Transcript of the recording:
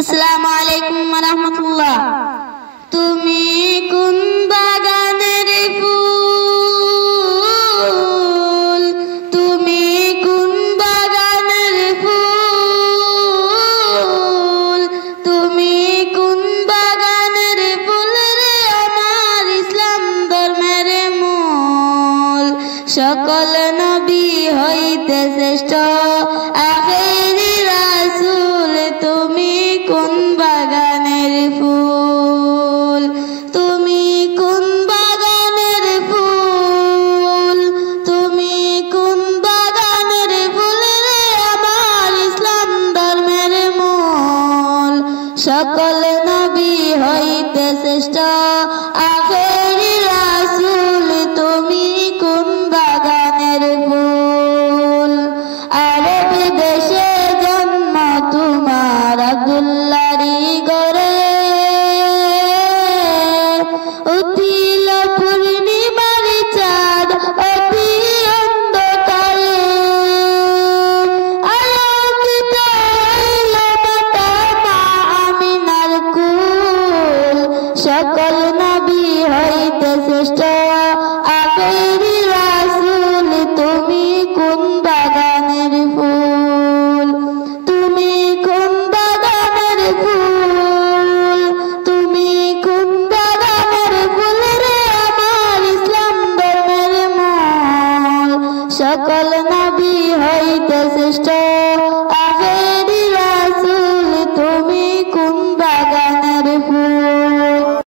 আসসালামু আলাইকুম ওয়া রাহমাতুল্লাহ। তুমি কোন বাগানের ফুল, তুমি কোন বাগানের ফুল, তুমি কোন বাগানের ফুল রে আমার ইসলাম ধর্মের মূল। সকল নবী হইতে শ্রেষ্ঠ আখেরি রাসূল, তুমি কোন বাগানের ফুল, তুমি কোন বাগানের ফুল, তুমি কোন বাগানের ফুল রে আমার ইসলাম ধর্মের মূল। সকল নবী হইতে শ্রেষ্ঠ আখেরি রাসূল, তুমি কোন বাগানের ফুল। আরব দেশে জন্ম তোমার আব্দুল্লাহরি ঘরে, উঠিল পূর্ণিমার চাঁদ অতি অন্ধকারে। আলোকিত হইল মাতা মা আমিনার কুল, সকল নবী হইতে শ্রেষ্ঠ আখেরি রাসূল, তুমি কোন বাগানের ফুল, তুমি কোন বাগানের ফুল, তুমি কোন বাগানের ফুল রে আমার ইসলাম ধর্মের মূল। সকল